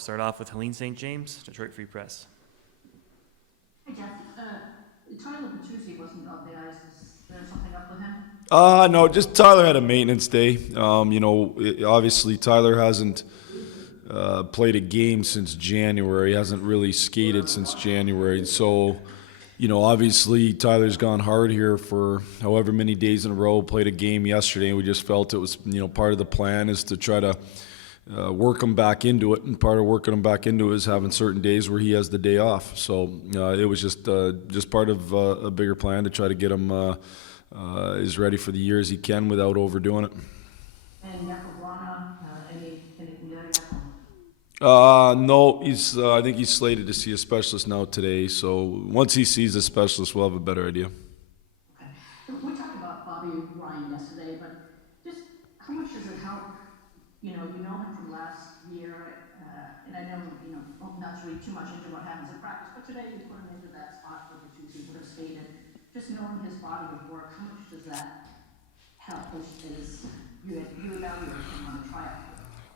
start off with Helene St. James, Detroit Free Press. Hey Jeff, Tyler Bertuzzi wasn't on the ice. Is there something up with him? No, just Tyler had a maintenance day. Obviously Tyler hasn't played a game since January. He hasn't really skated since January. So, obviously Tyler's gone hard here for however many days in a row. Played a game yesterday, and we just felt it was, part of the plan is to try to work him back into it. And part of working him back into it is having certain days where he has the day off. So it was just part of a bigger plan to try to get him as ready for the year as he can without overdoing it. And Jakob Vrana, anything there yet? No, he's. I think he's slated to see a specialist now today. So once he sees a specialist, we'll have a better idea. Okay. We talked about Bobby Ryan yesterday, but just how much does it help? You know him from last year, and I know, not to read too much into what happens in practice, but today you put him into that spot where the two teams would have skated. Just knowing his body of work, how much does that help as you evaluate him on the tryout?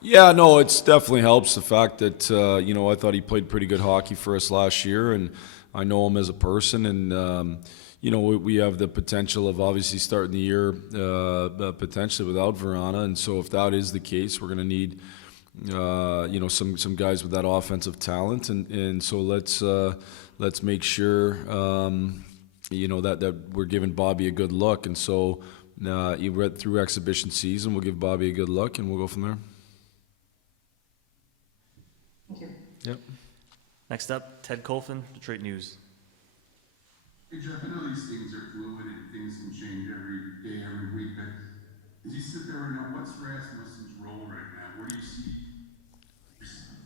Yeah, no, it's definitely helps the fact that I thought he played pretty good hockey for us last year, and I know him as a person, and we have the potential of obviously starting the year potentially without Verana, and so if that is the case, we're going to need some guys with that offensive talent, and so let's make sure that we're giving Bobby a good look, and so you read through exhibition season, we'll give Bobby a good look, and we'll go from there. Thank you. Yep. Next up, Ted Colfin, Detroit News. Hey Jeff, I know these things are fluid and things can change every day, every week, but as you sit there right now, what's Rasmussen's role right now? Where do you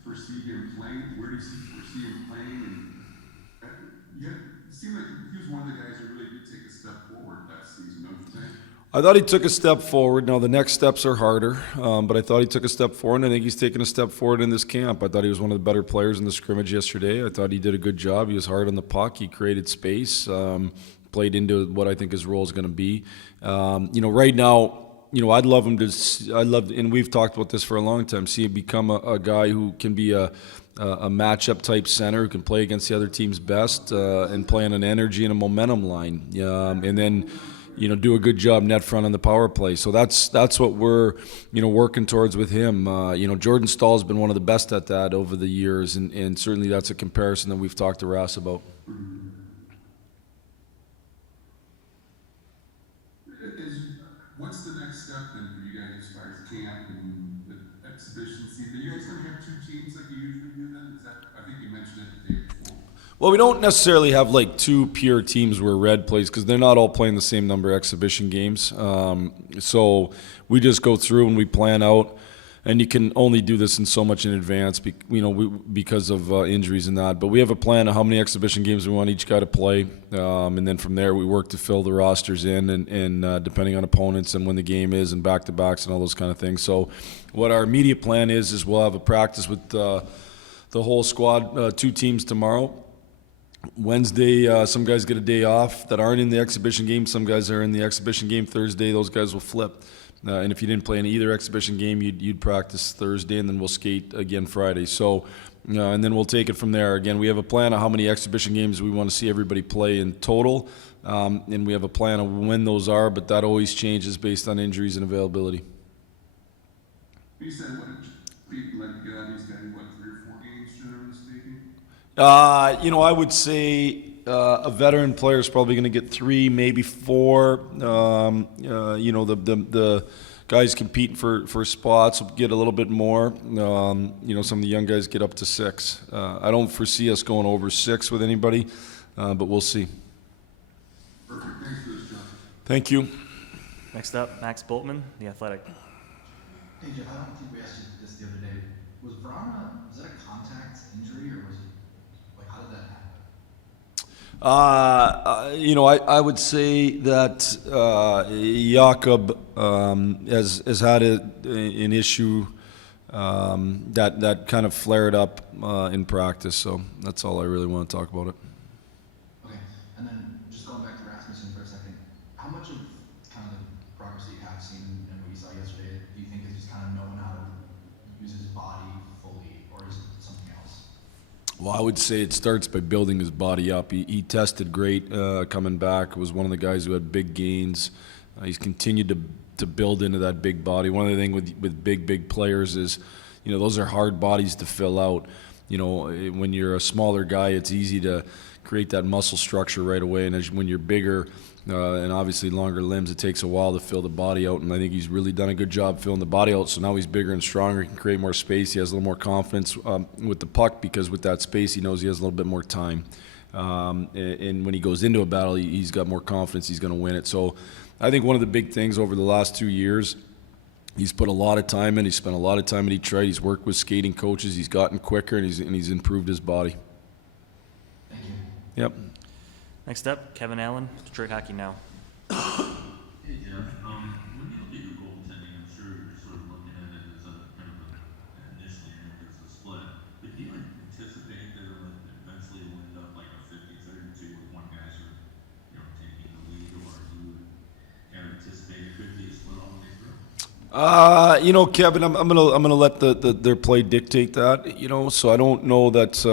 foresee him playing? Where do you foresee him playing? And it seemed like he was one of the guys who really did take a step forward last season, don't you think? I thought he took a step forward. Now, the next steps are harder, but I thought he took a step forward, and I think he's taken a step forward in this camp. I thought he was one of the better players in the scrimmage yesterday. I thought he did a good job. He was hard on the puck. He created space, played into what I think his role is going to be. Right now, I'd love him and we've talked about this for a long time, see him become a guy who can be a matchup type center who can play against the other team's best and play on an energy and a momentum line. And then do a good job net front on the power play. So that's what we're, working towards with him. Jordan Stahl's been one of the best at that over the years, and certainly that's a comparison that we've talked to Rass about. What's the next step then for you guys as far as camp and the exhibition season? Are you guys going to have two teams like you usually do then? I think you mentioned it the day before. Well, we don't necessarily have like two pure teams where Red plays because they're not all playing the same number of exhibition games. So we just go through and we plan out, and you can only do this in so much in advance, because of injuries and that. But we have a plan of how many exhibition games we want each guy to play, and then from there we work to fill the rosters in, and depending on opponents and when the game is, and back-to-backs and all those kind of things. So what our immediate plan is we'll have a practice with the whole squad, two teams tomorrow. Wednesday, some guys get a day off that aren't in the exhibition game. Some guys are in the exhibition game Thursday. Those guys will flip. And if you didn't play in either exhibition game, you'd practice Thursday, and then we'll skate again Friday. So, and then we'll take it from there. Again, we have a plan of how many exhibition games we want to see everybody play in total, and we have a plan of when those are, but that always changes based on injuries and availability. You said what people like to get out of these guys, 3 or 4 games, generally speaking? I would say a veteran player is probably going to get 3, maybe 4. The guys competing for spots will get a little bit more. Some of the young guys get up to 6. I don't foresee us going over 6 with anybody, but we'll see. Perfect. Thanks for this, John. Thank you. Next up, Max Boltman, The Athletic. Hey Jeff, I don't think we asked you this the other day. Was that a contact injury, or was it, like, how did that happen? I would say that Jakob has had an issue that kind of flared up in practice. So that's all I really want to talk about it. Okay, and then just going back to Rasmussen for a second, how much of kind of the progress that you have seen and what you saw yesterday do you think is just kind of knowing how to use his body fully, or is it something Well, I would say it starts by building his body up. He tested great coming back. Was one of the guys who had big gains. He's continued to build into that big body. One of the things with big players is, those are hard bodies to fill out. When you're a smaller guy, it's easy to create that muscle structure right away. And when you're bigger and obviously longer limbs, it takes a while to fill the body out. And I think he's really done a good job filling the body out. So now he's bigger and stronger. He can create more space. He has a little more confidence with the puck, because with that space, he knows he has a little bit more time. And when he goes into a battle, he's got more confidence. He's going to win it. So I think one of the big things over the last 2 years, he's put a lot of time in. He's spent a lot of time in Detroit. He's worked with skating coaches. He's gotten quicker, and he's improved his body. Thank you. Yep. Next up, Kevin Allen, Detroit Hockey Now. Hey Jeff, when you look at your goaltending, I'm sure you're sort of looking at it as a kind of initially as a split, but do you anticipate that eventually will end up like a 50-32 with one guy sort of, taking the lead, or do you kind of anticipate it could be a split all the way through? Kevin, I'm gonna let their play dictate that. So I don't know that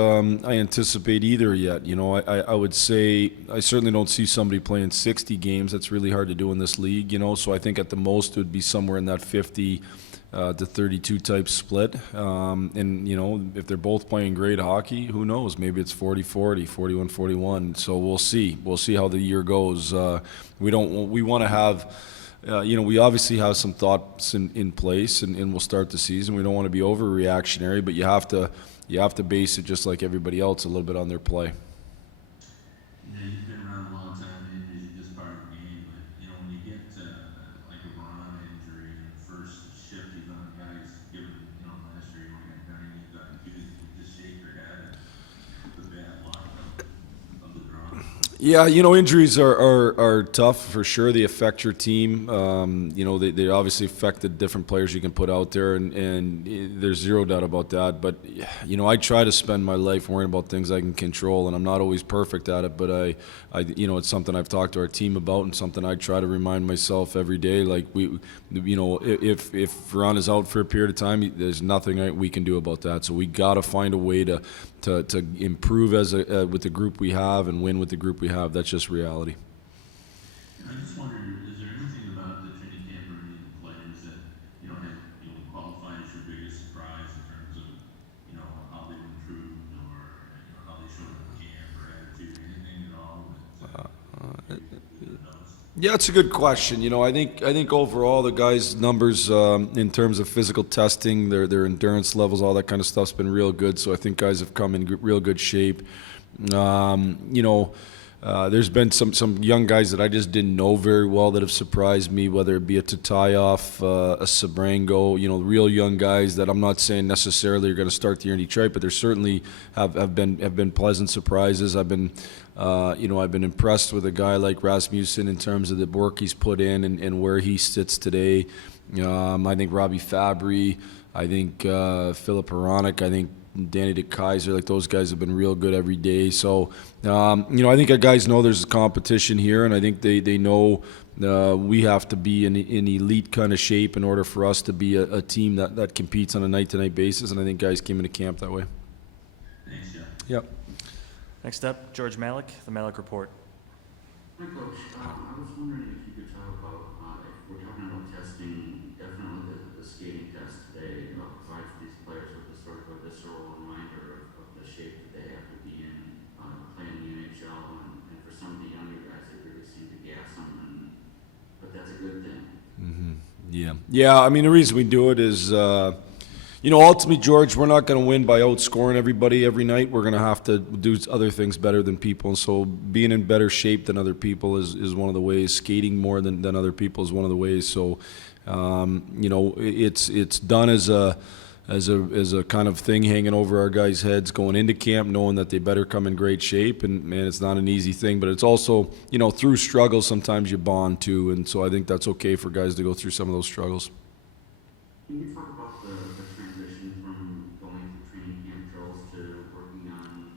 I anticipate either yet. I would say I certainly don't see somebody playing 60 games. That's really hard to do in this league. So I think at the most it would be somewhere in that 50 to 32 type split. And if they're both playing great hockey, who knows? Maybe it's 40-40, 41-41. So we'll see. We'll see how the year goes. We want to have. We obviously have some thoughts in place, and we'll start the season. We don't want to be overreactionary, but you have to base it just like everybody else a little bit on their play. You've been around a long time, and as you just part of the game, but when you get like a Ron injury in the first shift, he's on guys given last year you only got 90, you got confused, you just shake your head at the bad luck of the draw. Yeah, injuries are tough for sure. They affect your team. They obviously affect the different players you can put out there, and there's zero doubt about that. But, I try to spend my life worrying about things I can control, and I'm not always perfect at it, but I it's something I've talked to our team about, and something I try to remind myself every day. Like, if Ron is out for a period of time, there's nothing we can do about that. So we got to find a way to improve with the group we have and win with the group we have. That's just reality. I just wonder, is there anything about the training camp or any of the players that have qualified as your biggest surprise in terms of how they've improved, or how they showed up in camp, or attitude, anything at all that you noticed? Yeah, it's a good question. I think overall the guys' numbers in terms of physical testing, their endurance levels, all that kind of stuff's been real good. So I think guys have come in real good shape. There's been some young guys that I just didn't know very well that have surprised me, whether it be a Tatayev, a Sabrango, real young guys that I'm not saying necessarily are going to start the year in Detroit, but there certainly have been pleasant surprises. I've been impressed with a guy like Rasmussen in terms of the work he's put in and where he sits today. I think Robbie Fabry, I think Philip Hronek, I think Danny DeKaiser, like those guys have been real good every day. So, I think our guys know there's a competition here, and I think they know we have to be in elite kind of shape in order for us to be a team that competes on a night-to-night basis, and I think guys came into camp that way. Thanks, Jeff. Yep. Next up, George Malik, The Malik Report. Hi, Coach. I was wondering if you could talk about, if we're talking about testing, definitely the skating test today provides these players with a sort of a visceral reminder of the shape that they have to be in playing the NHL, and for some of the younger guys, it really seemed to gas them, but that's a good thing. Yeah. I mean, the reason we do it is, ultimately, George, we're not going to win by outscoring everybody every night. We're going to have to do other things better than people. And so being in better shape than other people is one of the ways. Skating more than other people is one of the ways. So, it's done as a kind of thing hanging over our guys' heads going into camp, knowing that they better come in great shape. And, man, it's not an easy thing. But it's also, through struggles, sometimes you bond too. And so I think that's okay for guys to go through some of those struggles. Can you talk about the transition from going through training camp drills to working on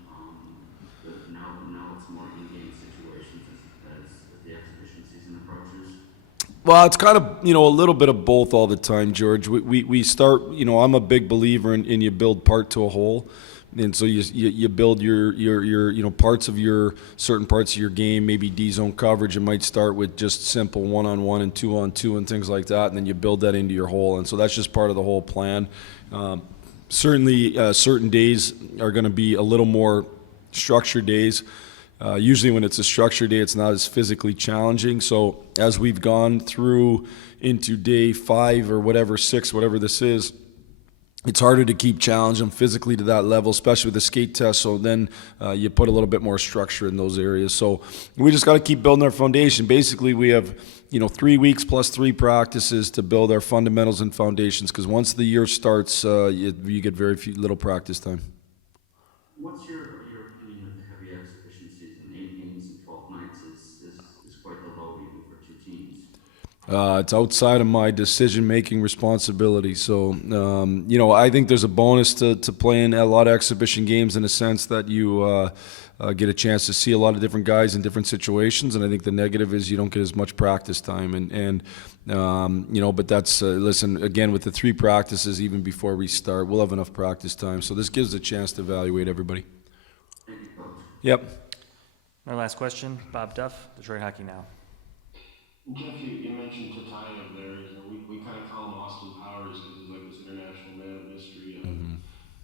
now it's more in-game situations as the exhibition season approaches? Well, it's kind of, a little bit of both all the time, George. We start, I'm a big believer in you build part to a whole. And so you build your parts of certain parts of your game, maybe D zone coverage. It might start with just simple 1-on-1 and 2-on-2 and things like that, and then you build that into your whole. And so that's just part of the whole plan. Certainly, certain days are going to be a little more structured days. Usually when it's a structured day, it's not as physically challenging. So as we've gone through into day 5 or whatever, 6, whatever this is, it's harder to keep challenging them physically to that level, especially with the skate test. So then you put a little bit more structure in those areas. So we just got to keep building our foundation. Basically, we have 3 weeks plus 3 practices to build our fundamentals and foundations. Because once the year starts, you get very little practice time. What's your opinion of the heavy exhibition season? 8 games and 12 nights is quite the low even for 2 teams. It's outside of my decision-making responsibility. So, I think there's a bonus to playing a lot of exhibition games in a sense that you get a chance to see a lot of different guys in different situations. And I think the negative is you don't get as much practice time. But that's, listen, again, with the 3 practices, even before we start, we'll have enough practice time. So this gives a chance to evaluate everybody. Thank you, Coach. Yep. Our last question, Bob Duff, Detroit Hockey Now. Jeff, you mentioned Tataryn there. We kind of call him Austin Powers because he's like this international man of mystery.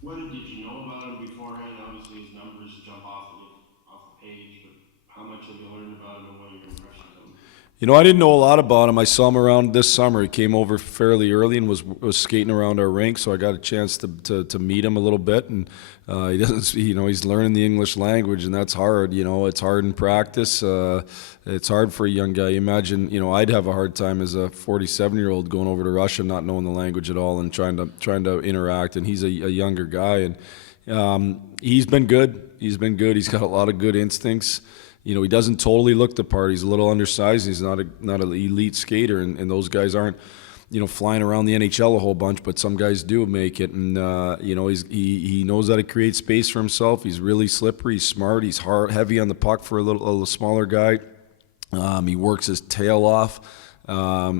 What did you know about him beforehand? Obviously, his numbers jump off the page, but how much have you learned about him and what are your impressions of him? I didn't know a lot about him. I saw him around this summer. He came over fairly early and was skating around our rink, so I got a chance to meet him a little bit. And he doesn't, he's learning the English language, and that's hard. It's hard in practice. It's hard for a young guy. You imagine, I'd have a hard time as a 47-year-old going over to Russia, not knowing the language at all, and trying to interact. And he's a younger guy, and he's been good. He's got a lot of good instincts. He doesn't totally look the part. He's a little undersized. He's not an elite skater, and those guys aren't, flying around the NHL a whole bunch. But some guys do make it, and he knows how to create space for himself. He's really slippery. He's smart. He's heavy on the puck for a little smaller guy. He works his tail off.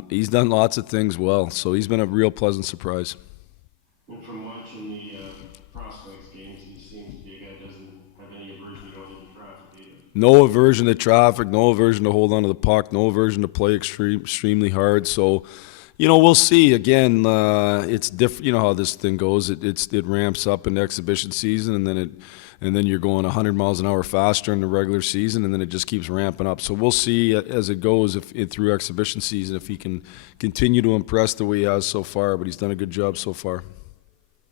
He's done lots of things well, so he's been a real pleasant surprise. And from watching the prospects games, he seems to be a guy that doesn't have any aversion to going into traffic either. No aversion to traffic, no aversion to hold on to the puck, no aversion to play extremely hard. So, we'll see. Again, it's different. You know how this thing goes. It ramps up in the exhibition season, and then you're going 100 miles an hour faster in the regular season, and then it just keeps ramping up. So we'll see as it goes through exhibition season if he can continue to impress the way he has so far. But he's done a good job so far.